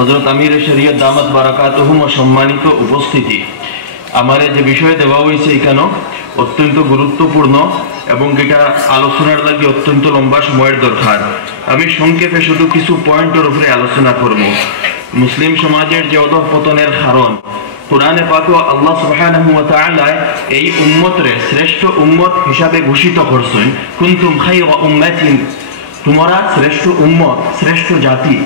হযরত আমির শরীয়ত দামাত বারাকাতুহুম সম্মানিত উপস্থিতি, আমারে যে বিষয় দেওয়া হয়েছে এখানে অত্যন্ত গুরুত্বপূর্ণ এবং এটা আলোচনার লাগি অত্যন্ত লম্বা সময়ের দরকার। আমি সংক্ষেপে শুধু কিছু পয়েন্টের উপরে আলোচনা করব। মুসলিম সমাজের যে অধঃপতনের কারণ, কুরআনে পাকে আল্লাহ সুবহানাহু ওয়া তাআলা এই উম্মতরে শ্রেষ্ঠ উম্মত হিসাবে ঘোষিত করছেন, কুনতুম খায়রা উম্মাতিন, তোমরা শ্রেষ্ঠ উম্মত, শ্রেষ্ঠ জাতি।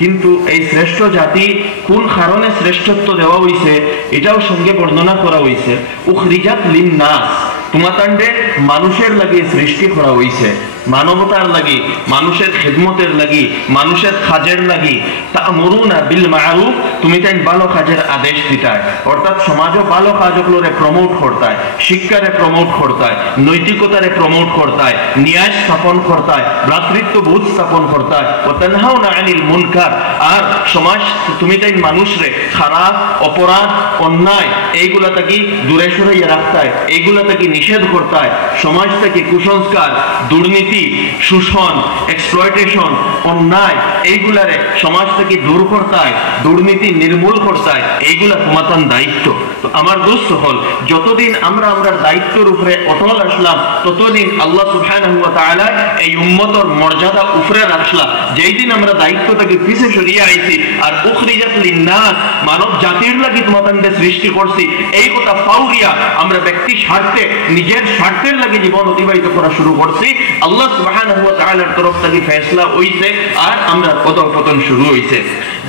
কিন্তু এই শ্রেষ্ঠ জাতি কোন কারণে শ্রেষ্ঠত্ব দেওয়া হয়েছে এটাও সঙ্গে বর্ণনা করা হয়েছে। উখরিজাত লিন-নাস, তোমাতান্ডে মানুষের লাগি সৃষ্টি করা হয়েছে, মানবতার লাগি, মানুষের খেদমতের লাগি, মানুষের কাজের লাগি। তা'মুরুনা বিল মা'রুফ, তুমি তাই ভালো কাজের আদেশ দিতায়, অর্থাৎ সমাজও ভালো কাজগুলোরে প্রমোট করতায়, শিক্ষারে প্রমোট করতায়, নৈতিকতারে প্রমোট করতায়, ন্যায় স্থাপন করতায়, ভ্রাতৃত্ববোধ স্থাপন করতায়। ওয়া তানহাউনা আনিল মুনকার, আর সমাজ তুমি তাই মানুষরে খারাপ, অপরাধ, অন্যায় এইগুলা থেকে দূরে সরাইয়া রাখতায়, এইগুলা থেকে নিষেধ করতায়। সমাজ থেকে কুসংস্কার, দুর্নীতি, শোষণ, এক্সপ্লয়টেশন, অন্যায় এইগুলারে সমাজ থেকে দূর করতায়, দুর্নীতি নির্মূল করতায়। এইগুলা তোমাতান দায়িত্ব। তো আমার দোস্ত হল, যতদিন আমরা দায়িত্বের উপরে অটল আসলাম ততদিন আল্লাহ সুবহানাহু ওয়া তাআলা এই উম্মতের মর্যাদা উপরে রাখলা। যেই দিন আমরা দায়িত্ব থেকে পিছে সরিয়ে আইছি আর উখরিজাত লিন-নাস, মানব জাতির লাগি তোমাতানকে সৃষ্টি করছি, এই কথা ফাউরিয়া আমরা ব্যক্তি স্বার্থে, নিজের স্বার্থের লাগি জীবন অতিবাহিত করা শুরু করছি, আল্লাহ সুবহানাহু ওয়া তাআলার তরফ থেকে ফয়সালা হইছে আর আমরা অধঃপতন শুরু হইছে।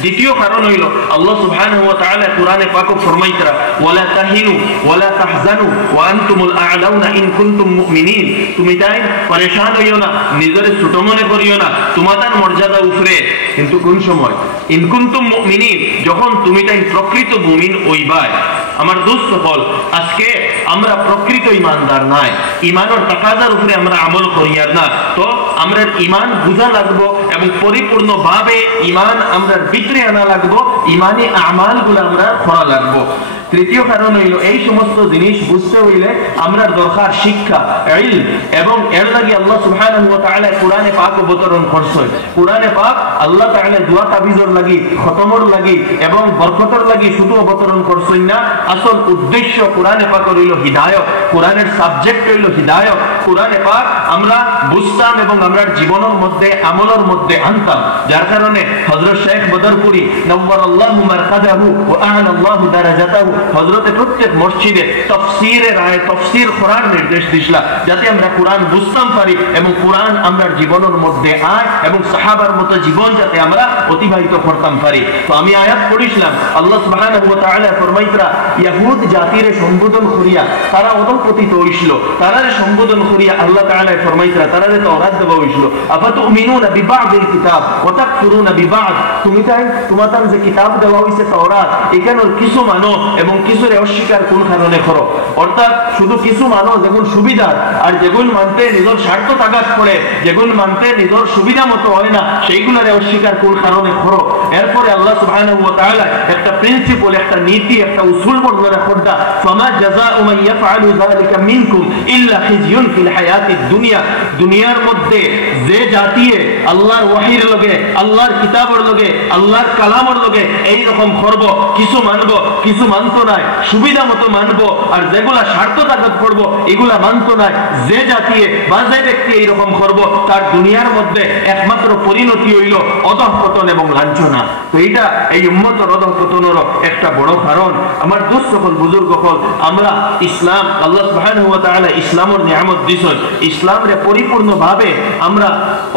দ্বিতীয় কারণ হইল আল্লাহ সুবহানাহু ওয়া তাআলা কুরআনে পাকে ফরমাইতরা, ওয়ালা তাহিনু ওয়ালা তাহজানু ওয়া আনতুমুল আ'লাউনা ইন কুনতুম মুমিনিন, তুমি তাই পরেশান হইও না, নিজের ছোট মনে করিও না, তোমাদের মর্যাদা উপরে। কিন্তু কোন সময়? ইন কুনতুম মুমিনিন, যখন তুমি তাই প্রকৃত মুমিন হইবাই। আমার দোস্ত হল, আজকে আমরা প্রকৃত ইমানদার নাই, ইমানের তাকাজার উপরে আমরা আমল করিয়ার না। তো আমরা ইমান বুঝা লাগবো এবং পরিপূর্ণভাবে ইমান আমরা ভিতরে আনা লাগবো, ইমানি আমালগুলো আমরা করা লাগবো। তৃতীয় কারণ হইল, এই সমস্ত জিনিস বুঝতে হইলে আমরা দরকার শিক্ষা, ইলম, এবং এর লাগি আল্লাহ সুবহানাহু ওয়া তাআলা কুরআনে পাক অবতরণ করছেন। কুরআনে পাক আল্লাহ তাআলা দোয়া তাবিজর লাগি, খতমর লাগি এবং বরকতর লাগি শুধু অবতরণ করছেন না, আসল উদ্দেশ্য কুরআনে পাক হইল হিদায়াত। কুরআনের সাবজেক্ট হইল হিদায়াত। কুরআনে পাক আমরা বুঝতাম এবং আমরা জীবনের মধ্যে, আমলের মধ্যে আনতাম। যার কারণে হযরত শেখ বদরপুরি নওয়ারাল্লাহু মারকাদাহু ওয়া আ'লাল্লাহু দারাজাতাহু, হযরতে প্রত্যেক মসজিদে তাফসীরের আয়াত, তাফসীর করার নির্দেশ দিছিলা, যাতে আমরা কোরআন বুঝতাম পারি এবং কোরআন আমরা জীবনের মধ্যে আয় এবং সাহাবার মতো জীবন যাতে আমরা অতিবাহিত করতাম পারি। তো আমি আয়াত পড়িছিলাম, আল্লাহ সুবহানাহু ওয়া তাআলা ফরমাইতরা, ইহুদ জাতিরে সম্বোধন করিয়া তারা অধঃপতিত হইছিল, তারারে সম্বোধন করিয়া আল্লাহ তাআলা ফরমাইতরা, তারারে তাওরাত দেওয়া হইছিল, আফাতুমিনুনা বিবা'দিল কিতাব ওয়া তাকফুরুনা বিবা'দ, তুমি তাই তোমাদের যে কিতাব দেওয়া হইছে তাওরাত, এখানের কিছু মানো এবং কিছুরে অস্বীকার কোন কারণে করো। অর্থাৎ শুধু কিছু মানো যেগুন সুবিধা, আর যেগুন মানতে নিজের স্বার্থ তাগাদ করে, যেগুন মানতে নিজের সুবিধা মতো হয় না, সেইগুলোরে অস্বীকার কোন কারণে করো। এরপরে আল্লাহ সুবহানাহু ওয়া তাআলা একটা প্রিন্সিপল, একটা নীতি, একটা উসুল বর্ণনা করদা, ফামা জাযাউ মান ইয়াফআলু যালিকা মিনকুম ইল্লা খিজয়ুন ফিল হায়াতিদ দুনিয়া, দুনিয়ার মধ্যে যে জাতিয়ে আল্লাহর ওয়াহির লগে, আল্লাহর কিতাবের লগে, আল্লাহর কালামের লগে এই রকম করব, কিছু মানবো কিছু মানতো না, সুবিধা মতো মানবো, আর যেগুলা স্বার্থ তাগাদ করবো এগুলা মানতো না, যে জাতিয়ে বা যে ব্যক্তি এইরকম করবো তার দুনিয়ার মধ্যে একমাত্র পরিণতি হইল অধঃপতন এবং লাঞ্ছনা। তো এটা এই উম্মতের অধঃপতনের একটা বড় কারণ। আমার দোস্ত সকল, বুজুর্গ সকল, আমরা ইসলাম, আল্লাহ সুবহানাহু ওয়া তাআলা ইসলামের নিয়ামত দিছেন, ইসলামরে পরিপূর্ণভাবে আমরা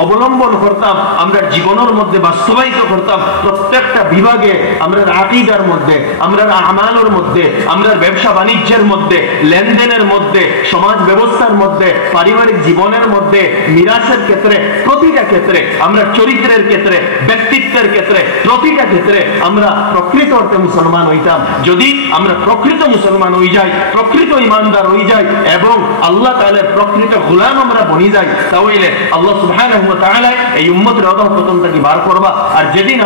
অবলম্বন করতাম, আমরা জীবনের মধ্যে বাস্তবায়িত করতাম। প্রত্যেকটা বিভাগে, আমরা আকীদার মধ্যে, আমরা আমালের মধ্যে, আমরা ব্যবসা বাণিজ্যের মধ্যে, লেনদেনের মধ্যে, সমাজ ব্যবস্থার মধ্যে, পারিবারিক জীবনের মধ্যে, মিরাসের ক্ষেত্রে, প্রতিটা ক্ষেত্রে, আমরা চরিত্রের ক্ষেত্রে, ব্যক্তিত্বের ক্ষেত্রে, প্রতিটা ক্ষেত্রে আমরা প্রকৃত অর্থে মুসলমান হইতাম। যদি আমরা প্রকৃত মুসলমান হই যাই, প্রকৃত ইমানদার হই যাই এবং আল্লাহ তাআলার প্রকৃত গোলাম আমরা বনি যাই, তাহলে আল্লাহ সুবহানাহু ওয়া তাআলা এই উম্মতের অধঃপতন থেকে বার করবা। আর যেদিন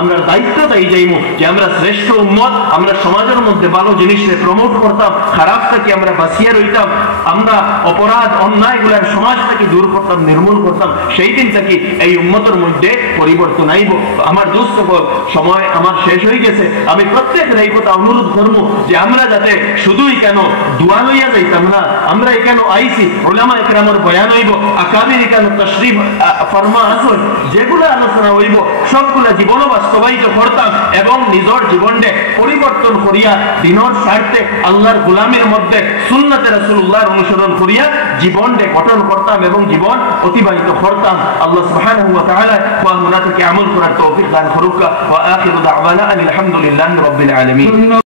আমরা দায়িত্ব দেই যাইমু যে আমরা শ্রেষ্ঠ উম্মত, আমরা সমাজের মধ্যে ভালো জিনিসকে প্রমোট করতাম, খারাপ থেকে আমরা বাঁচিয়ে রইতাম, আমরা অপরাধ অন্যায়গুলার সমাজ থেকে দূর করতাম, নির্মূল করতাম, সেই দিন থেকে এই উম্মতের মধ্যে পরিবর্তন আইব। আমার দোস্ত সকল সময় আমার শেষ হয়ে গেছে আমি প্রত্যেকের এই কথা অনুরোধ করবো যে আমরা যাতে শুধুই কেন দোয়া লইয়া যাইতাম না আমরা এখানে আইছি উলামা ইকরামের বয়ান হইব আকাবির এখানে তাশরীফ ফরমা আসল যেগুলো আলোচনা হইব সবগুলা জীবন বাস্তবায়িত করতাম এবং নিজের জীবনে পরিবর্তন করিয়া দিনের স্বার্থে আল্লাহর গোলামির মধ্যে সুন্নতে রাসূলুল্লাহর অনুসরণ করিয়া জীবনকে গঠন করতাম এবং জীবন অতিবাহিত করতাম আল্লাহ সুবহানাহু ওয়া তাআলা ওয়া মুনাফিকে আমল করার তৌফিক দান করুক ওয়া আখিরু দাওয়ানা আলহামদুলিল্লাহি রাব্বিল আলামিন।